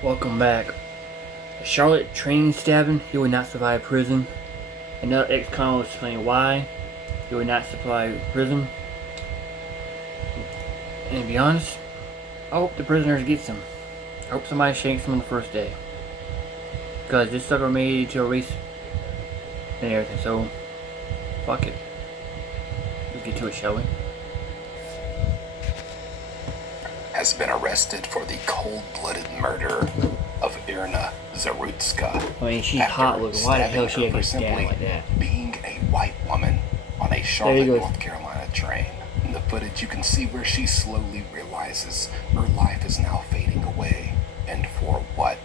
Welcome back. A Charlotte train stabbing, he would not survive prison. Another ex-con will explain why he would not survive prison. And to be honest, I hope the prisoners get some. I hope somebody shanks him on the first day. Because this sucker made it to a race and everything, so fuck it. Let's get to it, shall we? Has been arrested for the cold-blooded murder of Irina Zarutska. I mean, she's hot looking. Why the hell she get stabbed like that? Being a white woman on a Charlotte, North Carolina train. In the footage, you can see where she slowly realizes her life is now fading away. And for what?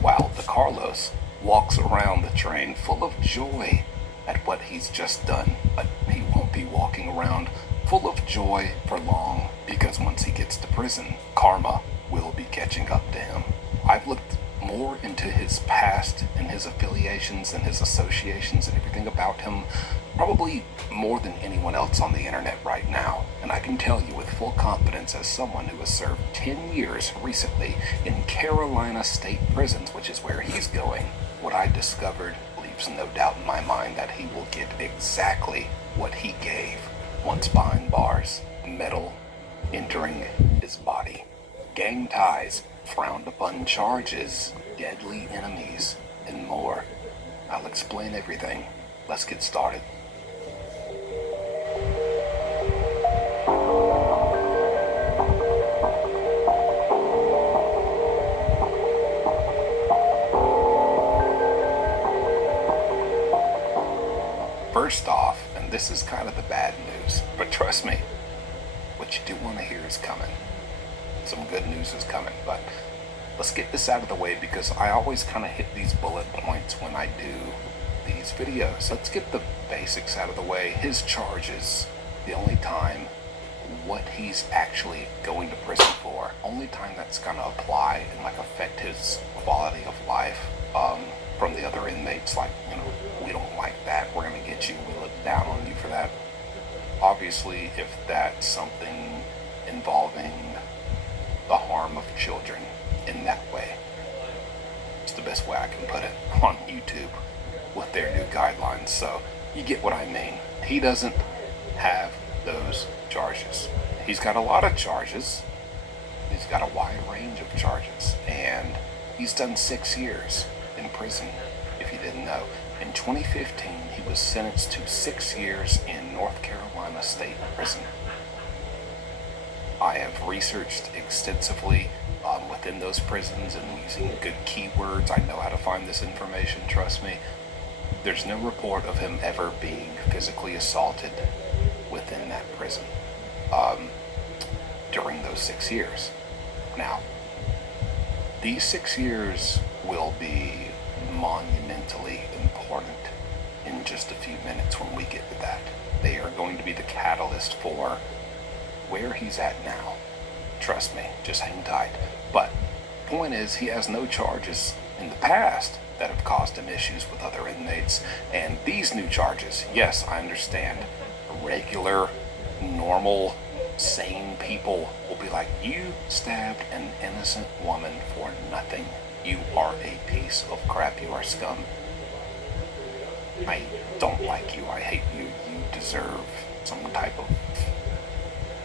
While DeCarlos walks around the train full of joy at what he's just done, but he won't be walking around full of joy for long, because once he gets to prison, karma will be catching up to him. I've looked more into his past and his affiliations and his associations and everything about him, probably more than anyone else on the internet right now. And I can tell you with full confidence, as someone who has served 10 years recently in Carolina State Prisons, which is where he's going, what I discovered leaves no doubt in my mind that he will get exactly what he gave once behind bars. Metal entering his body, gang ties, frowned upon charges, deadly enemies, and more. I'll explain everything. Let's get started. First off, and this is kind of the bad news, but trust me, what you do want to hear is coming. Some good news is coming, but let's get this out of the way because I always kind of hit these bullet points when I do these videos. Let's get the basics out of the way. His charges, the only time, what he's actually going to prison for, only time that's going to apply and like affect his quality of life from the other inmates, like, you know, we don't like that, we're going to get you, we look down on you for that. Obviously, if that's something involving the harm of children in that way, it's the best way I can put it on YouTube with their new guidelines. So you get what I mean. He doesn't have those charges. He's got a lot of charges. He's got a wide range of charges, and he's done 6 years in prison, if you didn't know. In 2015, he was sentenced to 6 years in North Carolina State Prison. I have researched extensively within those prisons and using good keywords. I know how to find this information, trust me. There's no report of him ever being physically assaulted within that prison during those 6 years. Now, these 6 years will be monumentally important in just a few minutes when we get to that. They are going to be the catalyst for where he's at now. Trust me, just hang tight. But point is, he has no charges in the past that have caused him issues with other inmates. And these new charges, yes, I understand, regular, normal, sane people will be like, you stabbed an innocent woman for nothing. You are a piece of crap. You are scum. I don't like you. I hate you. You deserve some type of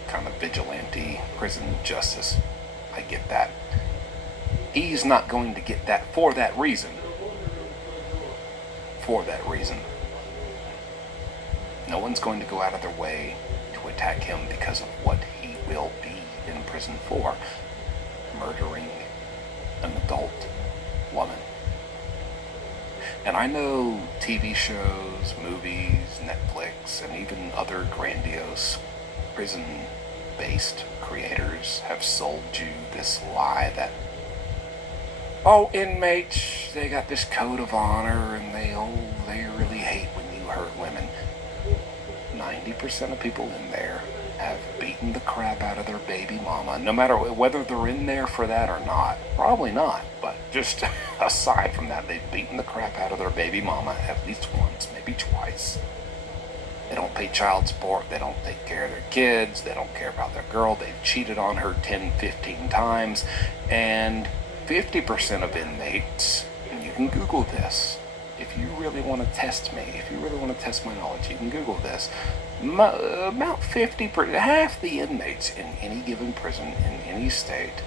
kind of vigilante prison justice. I get that. He's not going to get that for that reason. For that reason. No one's going to go out of their way to attack him because of what he will be in prison for. Murdering an adult woman. And I know TV shows, movies, Netflix, and even other grandiose prison-based creators have sold you this lie that, oh, inmates, they got this code of honor and they really hate when you hurt women. 90% of people in there have beaten the crap out of their baby mama, no matter whether they're in there for that or not. Probably not, but just aside from that, they've beaten the crap out of their baby mama at least once, maybe twice. They don't pay child support, they don't take care of their kids, they don't care about their girl, they've cheated on her 10, 15 times, and 50% of inmates, and you can Google this, if you really want to test me, if you really want to test my knowledge, you can Google this. About 50%, half the inmates in any given prison in any state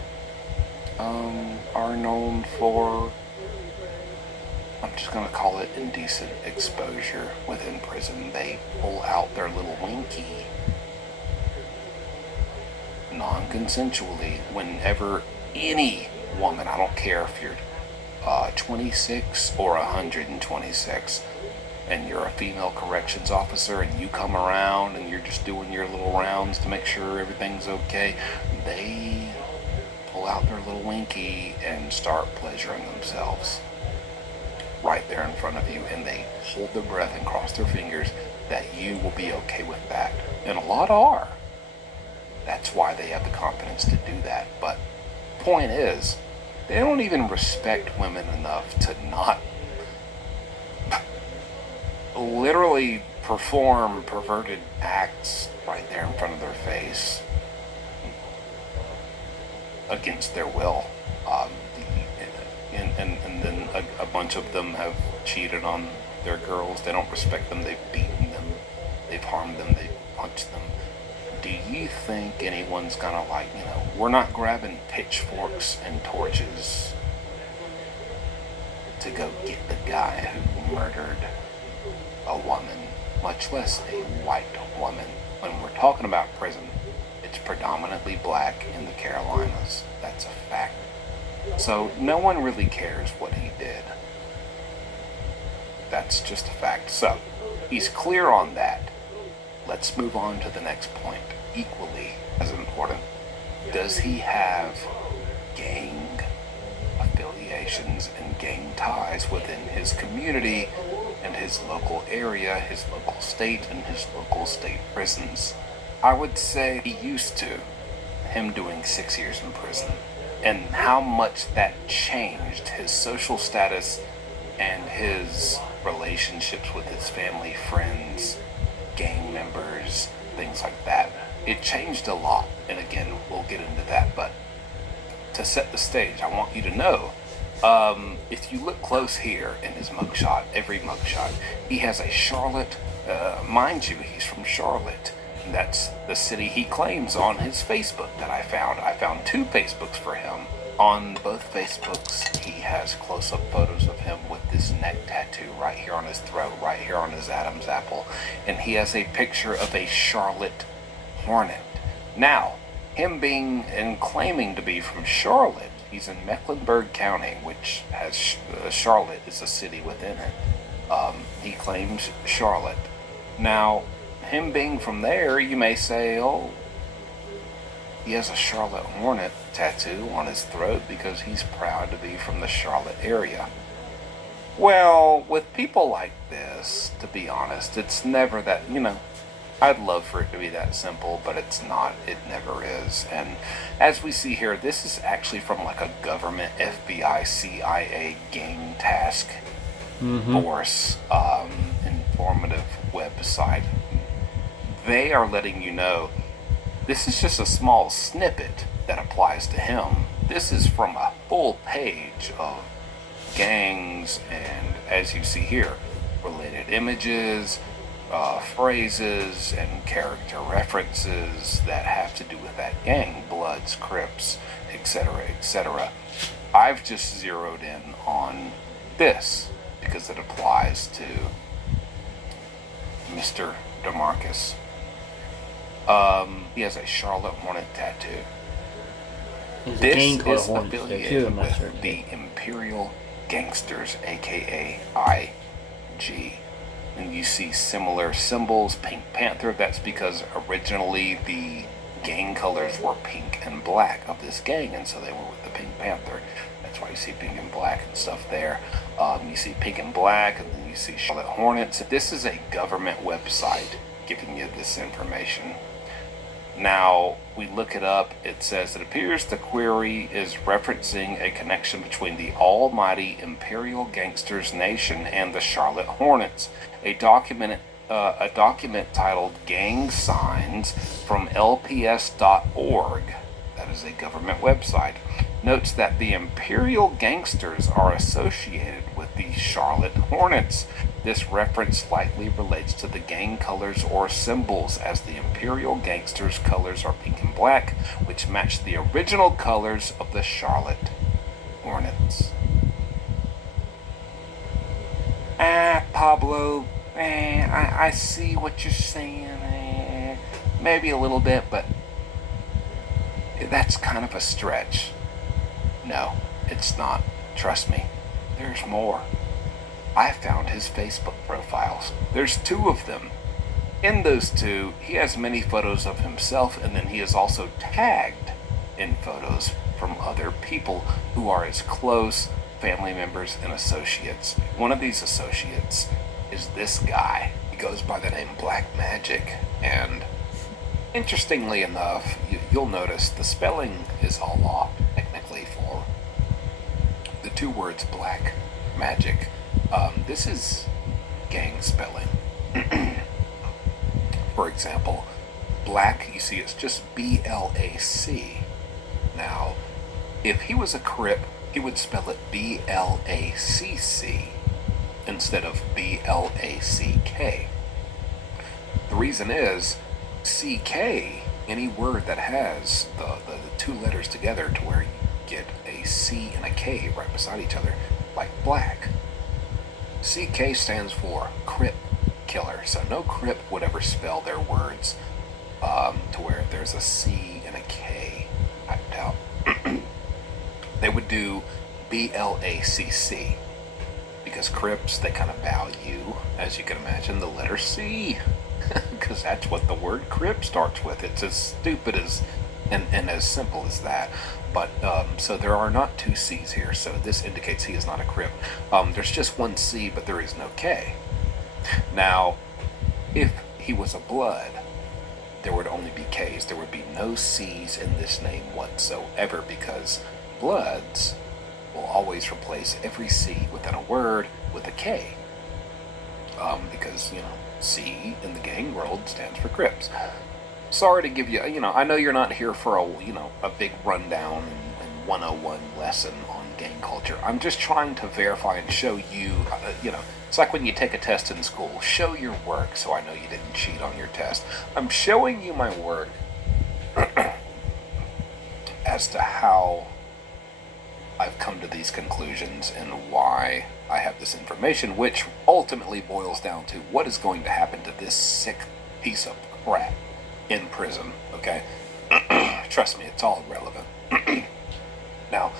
are known for, I'm just going to call it indecent exposure within prison. They pull out their little winky non-consensually whenever any woman, I don't care if you're 26 or 126, and you're a female corrections officer and you come around and you're just doing your little rounds to make sure everything's okay, they pull out their little winky and start pleasuring themselves right there in front of you, and they hold their breath and cross their fingers that you will be okay with that. And a lot are. That's why they have the confidence to do that. But point is, they don't even respect women enough to not literally perform perverted acts right there in front of their face against their will. And then a bunch of them have cheated on their girls. They don't respect them. They've beaten them. They've harmed them. They've punched them. Do you think anyone's gonna, like, we're not grabbing pitchforks and torches to go get the guy who murdered a woman, much less a white woman. When we're talking about prison, it's predominantly black in the Carolinas. That's a fact. So no one really cares what he did. That's just a fact. So he's clear on that. Let's move on to the next point, equally as important. Does he have gang affiliations and gang ties within his community and his local area, his local state, and his local state prisons? I would say he used to, him doing 6 years in prison, and how much that changed his social status and his relationships with his family, friends, gang members, things like that. It changed a lot, and again, we'll get into that, but to set the stage, I want you to know, if you look close here in his mugshot, every mugshot, he has a Charlotte, mind you, he's from Charlotte. That's the city he claims on his Facebook that I found. I found 2 Facebooks for him. On both Facebooks, he has close-up photos of him with this neck tattoo right here on his throat, right here on his Adam's apple. And he has a picture of a Charlotte Hornet. Now, him being and claiming to be from Charlotte, he's in Mecklenburg County, which has Charlotte is a city within it. He claims Charlotte. Now, him being from there, you may say, oh, he has a Charlotte Hornet tattoo on his throat because he's proud to be from the Charlotte area. Well, with people like this, to be honest, it's never that, I'd love for it to be that simple, but it's not. It never is. And as we see here, this is actually from like a government FBI, CIA gang task force informative website. They are letting you know this is just a small snippet that applies to him. This is from a full page of gangs and, as you see here, related images, phrases, and character references that have to do with that gang, Bloods, Crips, etc., etc. I've just zeroed in on this because it applies to Mr. DeMarcus. He has a Charlotte Hornet tattoo. This is affiliated with the Imperial Gangsters, aka IG. And you see similar symbols, Pink Panther. That's because originally the gang colors were pink and black of this gang, and so they were with the Pink Panther. That's why you see pink and black and stuff there. You see pink and black, and then you see Charlotte Hornets. This is a government website giving you this information. Now, we look it up, it says, it appears the query is referencing a connection between the almighty Imperial Gangsters Nation and the Charlotte Hornets. A document titled Gang Signs from LPS.org, that is a government website, notes that the Imperial Gangsters are associated with the Charlotte Hornets. This reference likely relates to the gang colors or symbols, as the Imperial Gangsters' colors are pink and black, which match the original colors of the Charlotte Hornets. Pablo, I see what you're saying. Maybe a little bit, but that's kind of a stretch. No, it's not. Trust me, there's more. I found his Facebook profiles. There's 2 of them. In those 2, he has many photos of himself, and then he is also tagged in photos from other people who are his close family members and associates. One of these associates is this guy. He goes by the name Black Magic, and interestingly enough, you'll notice the spelling is all off technically for the 2 words Black Magic. This is gang spelling. For example, black, you see it's just B-L-A-C. Now, if he was a Crip, he would spell it B-L-A-C-C instead of B-L-A-C-K. The reason is, C-K, any word that has the 2 letters together to where you get a C and a K right beside each other, like black. CK stands for Crip Killer, so no Crip would ever spell their words to where there's a C and a K typed out. They would do B-L-A-C-C, because Crips, they kind of value, as you can imagine, the letter C, because that's what the word Crip starts with. It's as stupid as and as simple as that. But so there are not 2 C's here, so this indicates he is not a Crip. There's just 1 C, but there is no K. Now, if he was a Blood, there would only be K's. There would be no C's in this name whatsoever, because Bloods will always replace every C within a word with a K. Because, C in the gang world stands for Crips. Sorry to give you, I know you're not here for a big rundown and 101 lesson on gang culture. I'm just trying to verify and show you, it's like when you take a test in school. Show your work so I know you didn't cheat on your test. I'm showing you my work as to how I've come to these conclusions and why I have this information, which ultimately boils down to what is going to happen to this sick piece of crap in prison, okay? Trust me, it's all relevant. Now,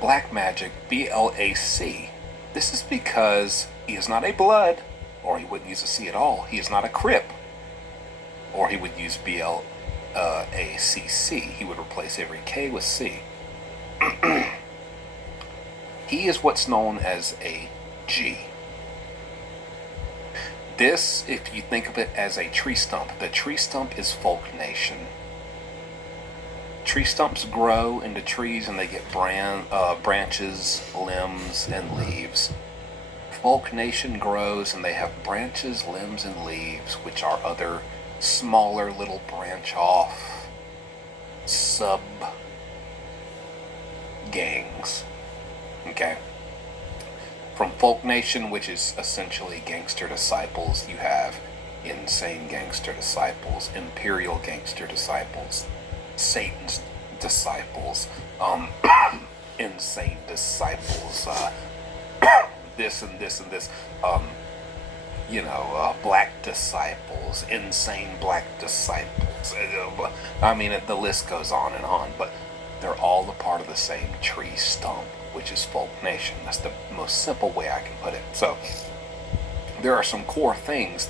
Black Magic, B-L-A-C, this is because he is not a Blood, or he wouldn't use a C at all. He is not a Crip, or he would use B-L-A-C-C. He would replace every K with C. He is what's known as a G. This, if you think of it as a tree stump, the tree stump is Folk Nation. Tree stumps grow into trees and they get branches, limbs, and leaves. Folk Nation grows and they have branches, limbs, and leaves, which are other smaller little branch off sub gangs. Okay? From Folk Nation, which is essentially Gangster Disciples, you have Insane Gangster Disciples, Imperial Gangster Disciples, Satan's Disciples, Insane Disciples, this and this and this, Black Disciples, Insane Black Disciples. I mean, the list goes on, but they're all a part of the same tree stump, which is Folk Nation. That's the most simple way I can put it. So there are some core things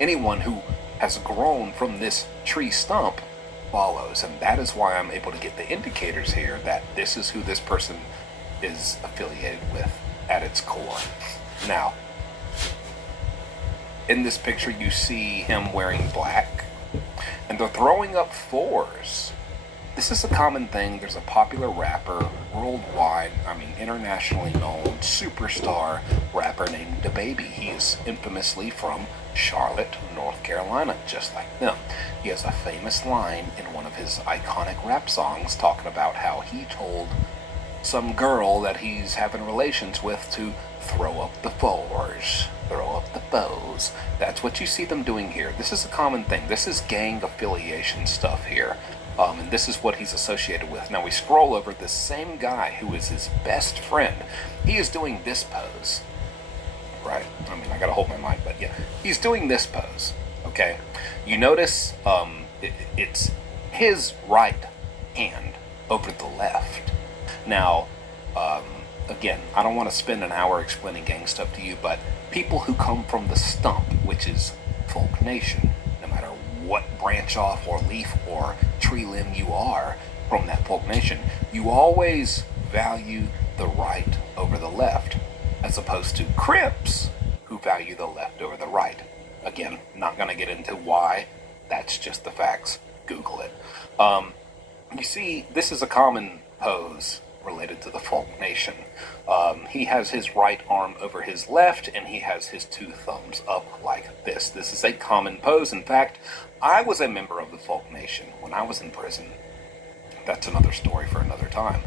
anyone who has grown from this tree stump follows, and that is why I'm able to get the indicators here that this is who this person is affiliated with at its core. Now, in this picture you see him wearing black, and they're throwing up 4s. This is a common thing. There's a popular rapper worldwide, internationally known superstar rapper named DaBaby. He is infamously from Charlotte, North Carolina, just like them. He has a famous line in one of his iconic rap songs talking about how he told some girl that he's having relations with to throw up the fours, throw up the foes. That's what you see them doing here. This is a common thing. This is gang affiliation stuff here. And this is what he's associated with. Now we scroll over this same guy who is his best friend. He is doing this pose. Right? I mean, I gotta hold my mic, but yeah. He's doing this pose. Okay? You notice it's his right hand over the left. Now, again, I don't want to spend an hour explaining gang stuff to you, but people who come from the stump, which is Folk Nation, no matter what branch off or leaf or tree limb you are from that Folk Nation, you always value the right over the left, as opposed to Crips, who value the left over the right. Again, not going to get into why. That's just the facts. Google it. You see, this is a common pose related to the Folk Nation. He has his right arm over his left, and he has his two thumbs up like this. This is a common pose. In fact, I was a member of the Folk Nation when I was in prison. That's another story for another time.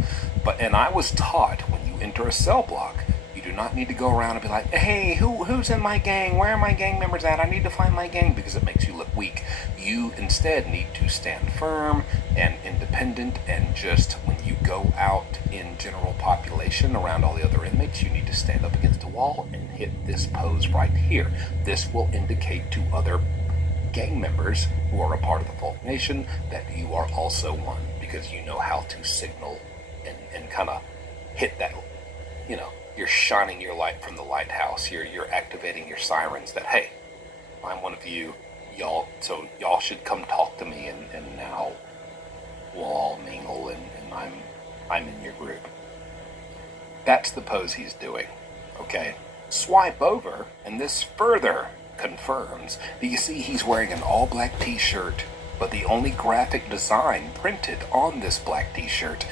And I was taught, when you enter a cell block, you do not need to go around and be like, hey, who's in my gang? Where are my gang members at? I need to find my gang, because it makes you look weak. You instead need to stand firm and independent, and just when you go out in general population around all the other inmates, you need to stand up against a wall and hit this pose right here. This will indicate to other gang members who are a part of the Folk Nation that you are also one, because you know how to signal and kind of hit that, you're shining your light from the lighthouse. You're activating your sirens that, hey, I'm one of you, y'all, so y'all should come talk to me, and now we'll all mingle, and I'm in your group. That's the pose he's doing, okay? Swipe over, and this further confirms that you see he's wearing an all-black t-shirt, but the only graphic design printed on this black t-shirt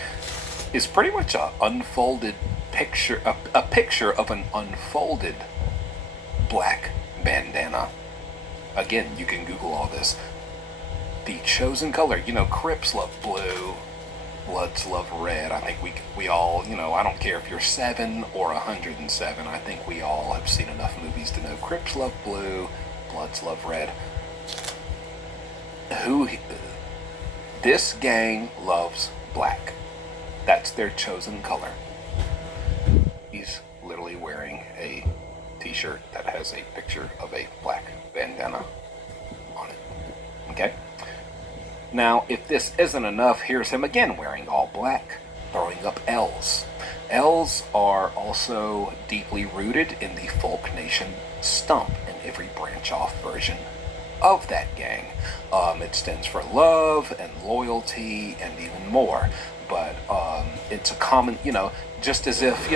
is pretty much a unfolded picture, a picture of an unfolded black bandana. Again, you can Google all this. The chosen color, Crips love blue, Bloods love red. I think we all, I don't care if you're 7 or 107. I think we all have seen enough movies to know Crips love blue, Bloods love red. This gang loves black. That's their chosen color. He's literally wearing a t-shirt that has a picture of a black bandana on it. Okay? Now, if this isn't enough, here's him again wearing all black, throwing up L's. L's are also deeply rooted in the Folk Nation stump in every branch-off version of that gang. It stands for love and loyalty and even more. But it's a common, just as if,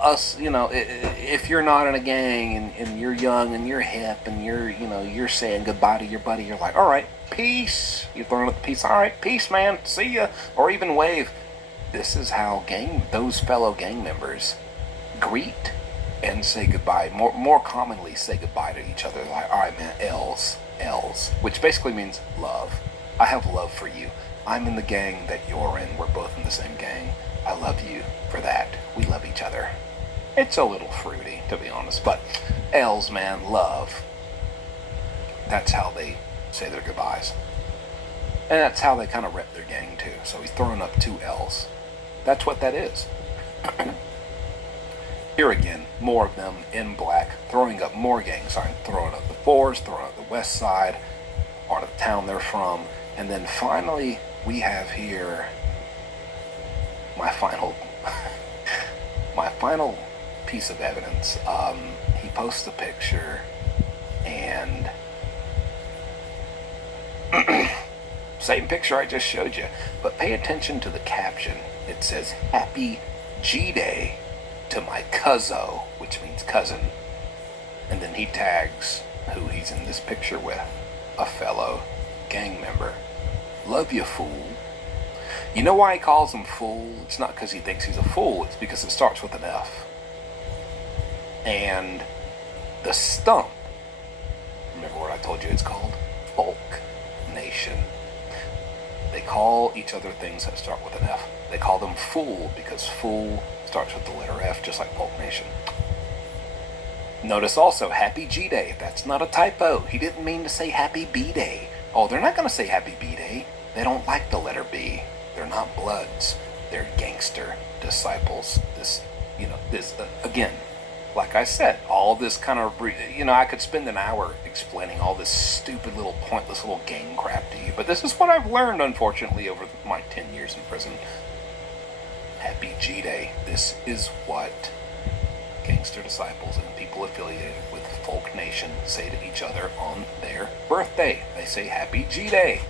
us, if you're not in a gang and you're young and you're hip and you're saying goodbye to your buddy, you're like, all right, peace. You're throwing up the peace. All right, peace, man. See ya. Or even wave. This is how those fellow gang members greet and say goodbye. More commonly say goodbye to each other. Like, all right, man, L's, which basically means love. I have love for you. I'm in the gang that you're in. We're both in the same gang. I love you for that. We love each other. It's a little fruity, to be honest, but L's, man, love. That's how they say their goodbyes. And that's how they kind of rep their gang, too. So he's throwing up 2 L's. That's what that is. Here again, more of them in black, throwing up more gang signs, throwing up the 4s, throwing up the west side, part of the town they're from. And then finally, we have here my final piece of evidence. He posts a picture, and same picture I just showed you, but pay attention to the caption. It says, "Happy G-Day to my cuzzo," which means cousin. And then he tags who he's in this picture with, a fellow gang member. Love you, fool. You know why he calls him fool? It's not because he thinks he's a fool. It's because it starts with an F. And the stump, remember what I told you it's called? Folk Nation. They call each other things that start with an F. They called him Fool because Fool starts with the letter F, just like Pulp Nation. Notice also Happy G-Day. That's not a typo. He didn't mean to say Happy B-Day. Oh, they're not going to say Happy B-Day. They don't like the letter B. They're not Bloods. They're gangster disciples. Again, like I said, all this kind of, I could spend an hour explaining all this stupid little pointless little gang crap to you. But this is what I've learned, unfortunately, over my 10 years in prison. Happy G-Day. This is what gangster disciples and people affiliated with Folk Nation say to each other on their birthday. They say Happy G-Day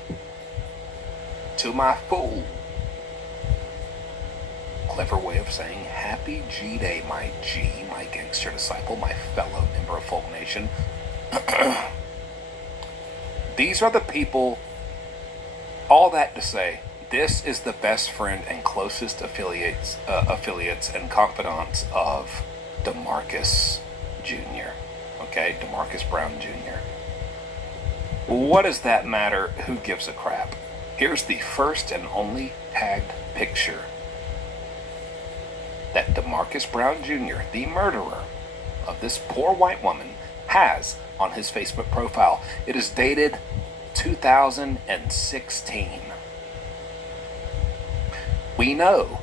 to my fool. Clever way of saying Happy G-Day, my G, my gangster disciple, my fellow member of Folk Nation. These are the people, all that to say, this is the best friend and closest affiliates and confidants of DeMarcus Jr. Okay, DeMarcus Brown Jr. What does that matter? Who gives a crap? Here's the first and only tagged picture that DeMarcus Brown Jr., the murderer of this poor white woman, has on his Facebook profile. It is dated 2016. We know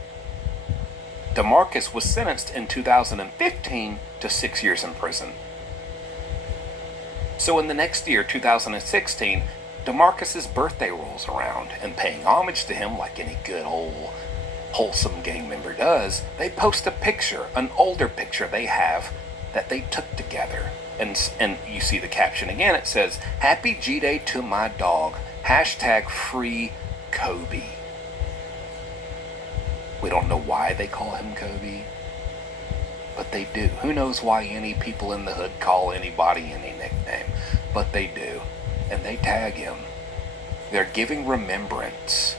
DeMarcus was sentenced in 2015 to 6 years in prison. So in the next year, 2016, DeMarcus's birthday rolls around, and paying homage to him like any good old wholesome gang member does, they post a picture, an older picture they have that they took together. And you see the caption again. It says, Happy G-Day to my dog. Hashtag free Kobe. We don't know why they call him Kobe, but they do. Who knows why any people in the hood call anybody any nickname, but they do. And they tag him. They're giving remembrance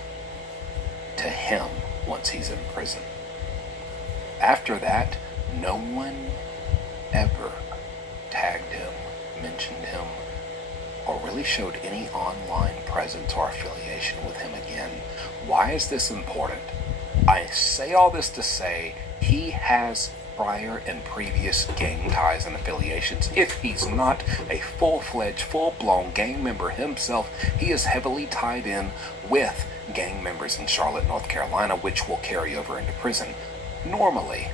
to him once he's in prison. After that, no one ever tagged him, mentioned him, or really showed any online presence or affiliation with him again. Why is this important? I say all this to say he has prior and previous gang ties and affiliations. If he's not a full-fledged, full-blown gang member himself, he is heavily tied in with gang members in Charlotte, North Carolina, which will carry over into prison. Normally,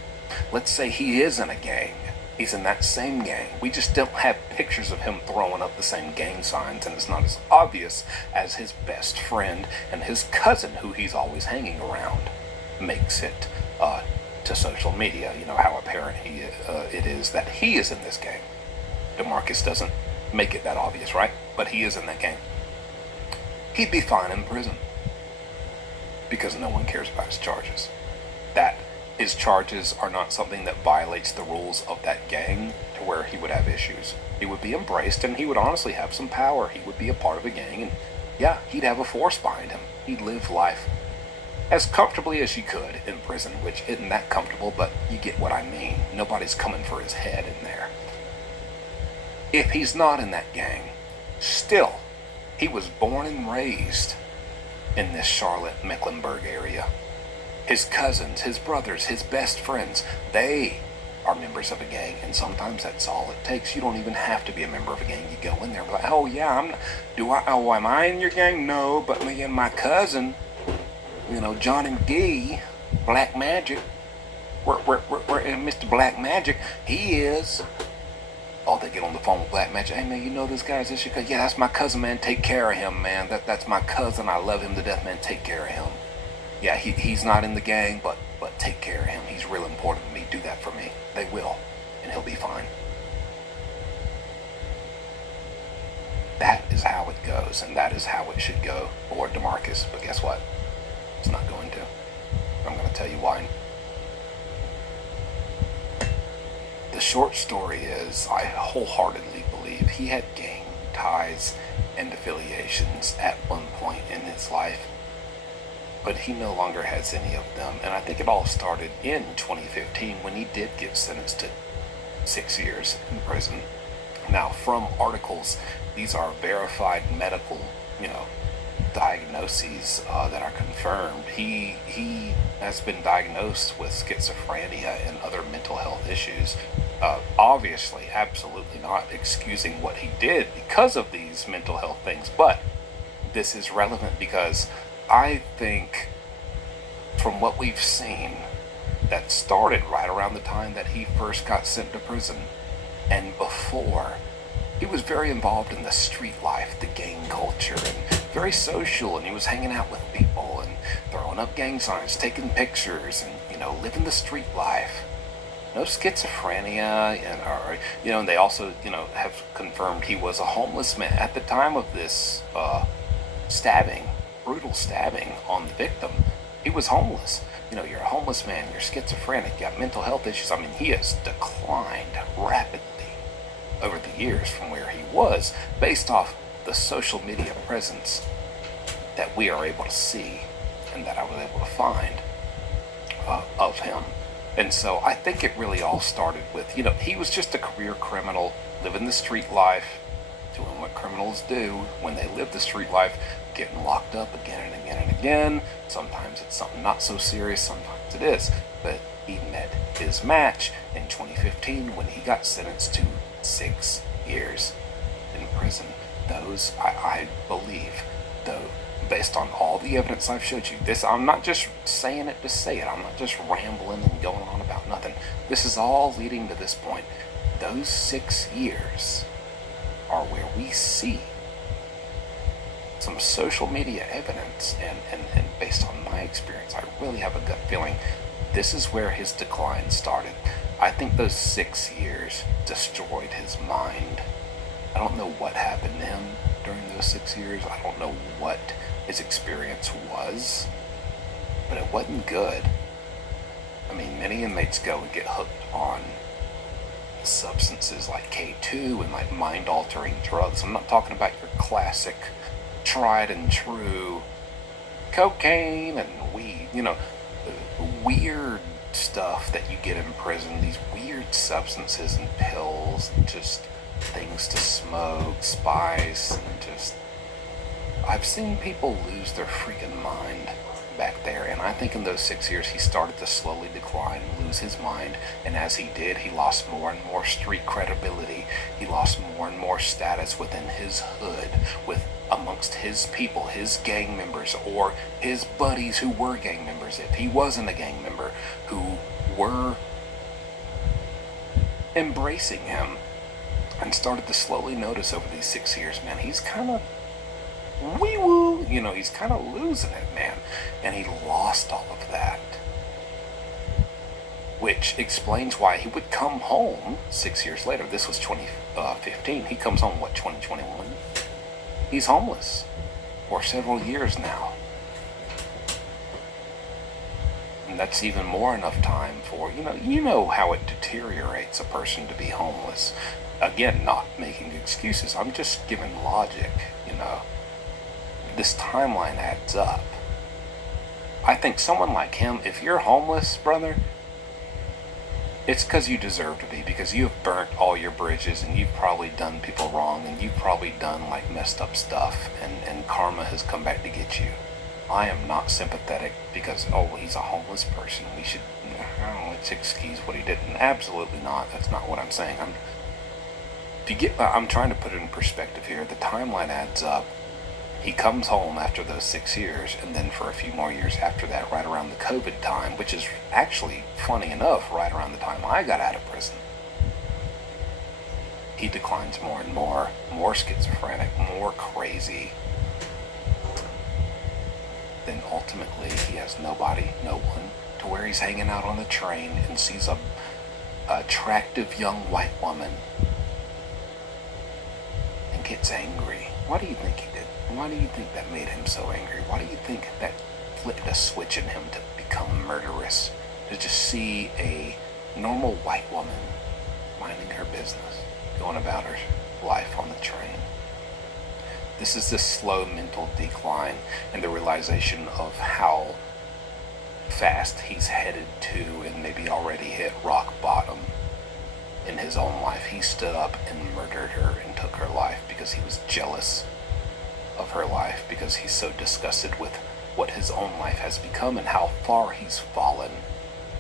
let's say he is in a gang. He's in that same gang. We just don't have pictures of him throwing up the same gang signs, and it's not as obvious as his best friend and his cousin, who he's always hanging around, makes it to social media. You know how apparent it is that he is in this gang. DeMarcus doesn't make it that obvious, right? But he is in that gang. He'd be fine in prison because no one cares about his charges. That his charges are not something that violates the rules of that gang to where he would have issues. He would be embraced, and he would honestly have some power. He would be a part of a gang, and yeah, he'd have a force behind him. He'd live life as comfortably as you could in prison, which isn't that comfortable, but you get what I mean. Nobody's coming for his head in there. If he's not in that gang, still, he was born and raised in this Charlotte, Mecklenburg area. His cousins, his brothers, his best friends, they are members of a gang, and sometimes that's all it takes. You don't even have to be a member of a gang. You go in there and be like, oh yeah, am I in your gang? No, but me and my cousin, John and Gee, Black Magic, we're Mr. Black Magic, he is. Oh, they get on the phone with Black Magic. Hey man, you know this guy's this? Yeah, that's my cousin, man. Take care of him, man. That's my cousin. I love him to death, man. Take care of him. Yeah, he's not in the gang, but take care of him. He's real important to me. Do that for me. They will, and he'll be fine. That is how it goes, and that is how it should go for DeMarcus. But guess what? It's not going to. I'm going to tell you why. The short story is, I wholeheartedly believe he had gang ties and affiliations at one point in his life, but he no longer has any of them. And I think it all started in 2015 when he did get sentenced to 6 years in prison. Now, from articles, these are verified medical, diagnoses that are confirmed. He has been diagnosed with schizophrenia and other mental health issues. Obviously, absolutely not excusing what he did because of these mental health things, but this is relevant because I think from what we've seen, that started right around the time that he first got sent to prison and before. He was very involved in the street life, the gang culture, and very social, and he was hanging out with people and throwing up gang signs, taking pictures, and, living the street life. No schizophrenia, and they also, have confirmed he was a homeless man at the time of this stabbing, brutal stabbing on the victim. He was homeless. You're a homeless man, you're schizophrenic, you got mental health issues. I mean, he has declined rapidly over the years from where he was based off the social media presence that we are able to see and that I was able to find of him. And so I think it really all started with, he was just a career criminal, living the street life, doing what criminals do when they live the street life, getting locked up again and again and again. Sometimes it's something not so serious, sometimes it is. But he met his match in 2015 when he got sentenced to 6 years in prison. Those, I believe, though, based on all the evidence I've showed you, this, I'm not just saying it to say it. I'm not just rambling and going on about nothing. This is all leading to this point. Those 6 years are where we see some social media evidence, and based on my experience, I really have a gut feeling this is where his decline started. I think those 6 years destroyed his mind. I don't know what happened to him during those 6 years. I don't know what his experience was, but it wasn't good. I mean, many inmates go and get hooked on substances like K2 and like mind-altering drugs. I'm not talking about your classic, tried and true cocaine and weed, weird stuff that you get in prison, these weird substances and pills and just things to smoke, spice, and just, I've seen people lose their freaking mind back there, and I think in those 6 years he started to slowly decline, lose his mind, and as he did, he lost more and more street credibility. He lost more and more status within his hood, with amongst his people, his gang members, or his buddies who were gang members, if he wasn't a gang member, who were embracing him, and started to slowly notice over these 6 years, man, he's kind of wee-woo, he's kind of losing it, man. And he lost all of that. Which explains why he would come home 6 years later. This was 2015. He comes home, 2021? He's homeless for several years now. And that's even more enough time for, you know how it deteriorates a person to be homeless. Again, not making excuses. I'm just giving logic, This timeline adds up. I think someone like him, if you're homeless, brother, it's because you deserve to be, because you have burnt all your bridges and you've probably done people wrong and you've probably done like messed up stuff, and karma has come back to get you. I am not sympathetic because, he's a homeless person, we should, let's excuse what he did. And absolutely not. That's not what I'm saying. I'm trying to put it in perspective here. The timeline adds up. He comes home after those 6 years, and then for a few more years after that, right around the COVID time, which is actually, funny enough, right around the time I got out of prison, he declines more and more schizophrenic, more crazy. Then ultimately, he has nobody, no one, to where he's hanging out on the train and sees a attractive young white woman and gets angry. Why do you think he did? Why do you think that made him so angry? Why do you think that flipped a switch in him to become murderous? To just see a normal white woman minding her business, going about her life on the train. This is this slow mental decline and the realization of how fast he's headed to and maybe already hit rock bottom in his own life. He stood up and murdered her and took her life because he was jealous of her life because he's so disgusted with what his own life has become and how far he's fallen,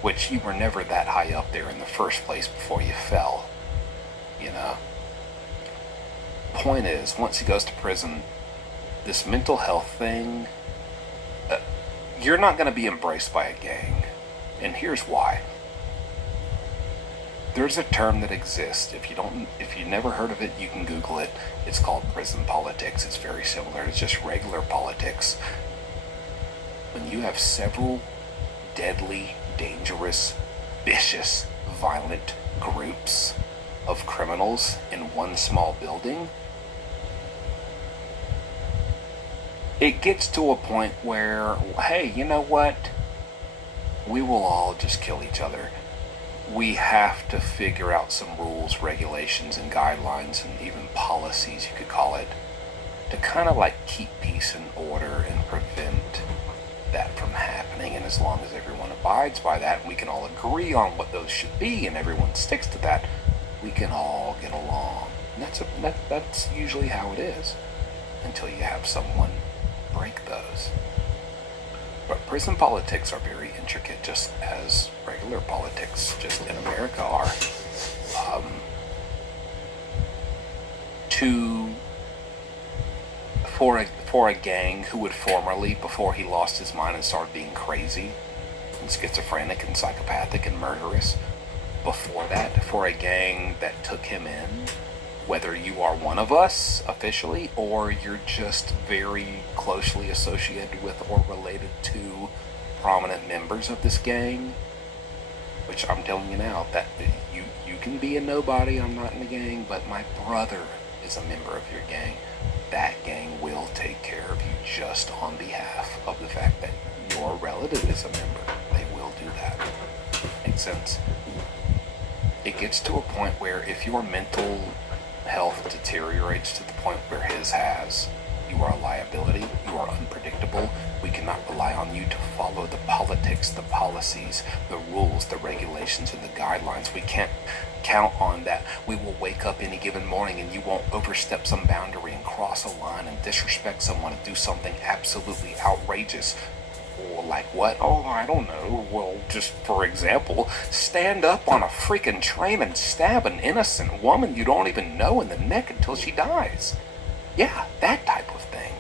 which you were never that high up there in the first place before you fell, you know. Point is, once he goes to prison, this mental health thing, you're not going to be embraced by a gang. And here's why. There's a term that exists. If you never heard of it, you can Google it. It's called prison politics. It's very similar to just regular politics. When you have several deadly, dangerous, vicious, violent groups of criminals in one small building, it gets to a point where, hey, you know what? We will all just kill each other. We have to figure out some rules, regulations, and guidelines, and even policies, you could call it, to kind of like keep peace and order and prevent that from happening. And as long as everyone abides by that, and we can all agree on what those should be, and everyone sticks to that, we can all get along. And that's usually how it is, until you have someone break those. But prison politics are very intricate, just as regular politics, just in America, are. For a gang who would formerly, before he lost his mind and started being crazy and schizophrenic and psychopathic and murderous, before that, for a gang that took him in, whether you are one of us officially or you're just very closely associated with or related to prominent members of this gang, which I'm telling you now, that you can be a nobody, I'm not in the gang, but my brother is a member of your gang. That gang will take care of you just on behalf of the fact that your relative is a member. They will do that. Makes sense? It gets to a point where if your mental health deteriorates to the point where his has, you are a liability, you are unpredictable, we cannot rely on you to follow the politics, the policies, the rules, the regulations, and the guidelines. We can't count on that. We will wake up any given morning and you won't overstep some boundary and cross a line and disrespect someone and do something absolutely outrageous. Or like what? Oh, I don't know. Well, just for example, stand up on a freaking train and stab an innocent woman you don't even know in the neck until she dies. Yeah, that type of thing.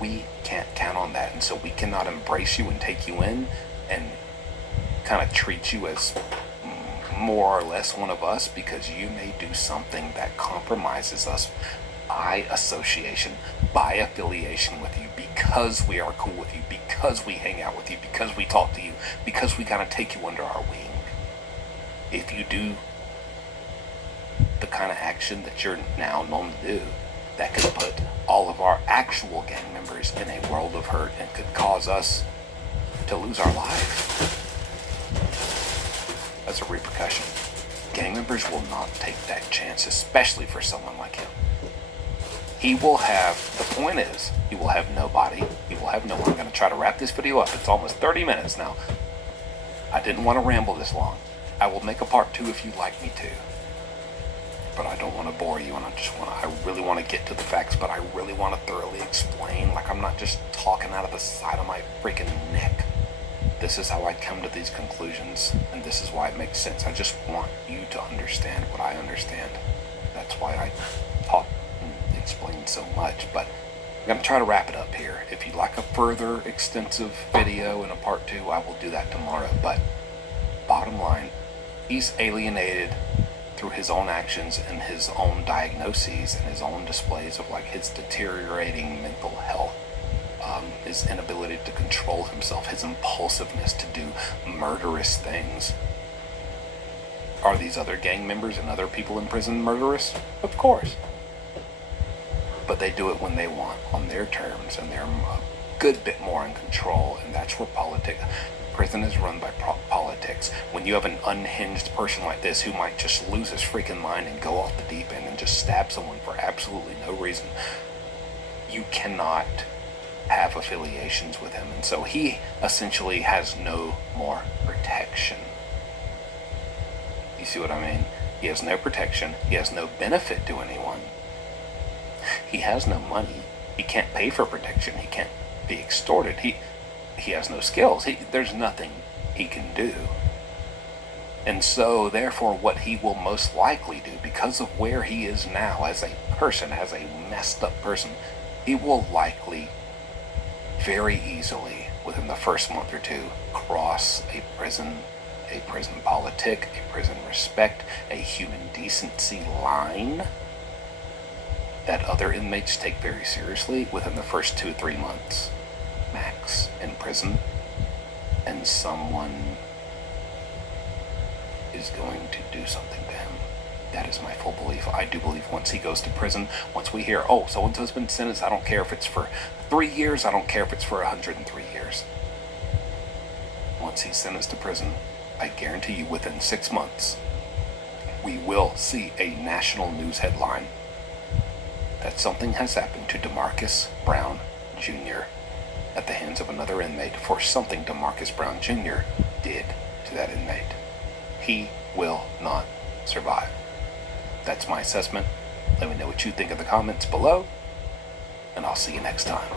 We can't count on that, and so we cannot embrace you and take you in and kind of treat you as more or less one of us because you may do something that compromises us by association, by affiliation with you, because we are cool with you, because we hang out with you, because we talk to you, because we kind of take you under our wing. If you do the kind of action that you're now known to do, that could put all of our actual gang members in a world of hurt and could cause us to lose our life as a repercussion. Gang members will not take that chance, especially for someone like him. He will have, the point is, he will have nobody. He will have no one. I'm going to try to wrap this video up. It's almost 30 minutes now. I didn't want to ramble this long. I will make a part 2 if you'd like me to. But I don't want to bore you, and I really want to get to the facts, but I really want to thoroughly explain. Like, I'm not just talking out of the side of my freaking neck. This is how I come to these conclusions, and this is why it makes sense. I just want you to understand what I understand. That's why I talk and explain so much, but I'm going to try to wrap it up here. If you'd like a further extensive video in a part 2, I will do that tomorrow. But bottom line, he's alienated through his own actions and his own diagnoses and his own displays of like his deteriorating mental health, his inability to control himself, his impulsiveness to do murderous things. Are these other gang members and other people in prison murderous? Of course. But they do it when they want, on their terms, and they're a good bit more in control, and that's where prison is run by politics. When you have an unhinged person like this who might just lose his freaking mind and go off the deep end and just stab someone for absolutely no reason, you cannot have affiliations with him, and so he essentially has no more protection. You see what I mean? He has no protection. He has no benefit to anyone. He has no money. He can't pay for protection. He can't be extorted. He has no skills. There's nothing he can do. And so, therefore, what he will most likely do, because of where he is now as a person, as a messed up person, he will likely very easily, within the first month or two, cross a prison politic, a prison respect, a human decency line that other inmates take very seriously within the first 2 or 3 months, max, in prison. And someone is going to do something to him. That is my full belief. I do believe once he goes to prison, once we hear, oh, so-and-so's been sentenced, I don't care if it's for 3 years, I don't care if it's for 103 years. Once he's sentenced to prison, I guarantee you within 6 months, we will see a national news headline that something has happened to DeMarcus Brown Jr. at the hands of another inmate for something DeMarcus Brown Jr. did to that inmate. He will not survive. That's my assessment. Let me know what you think in the comments below, and I'll see you next time.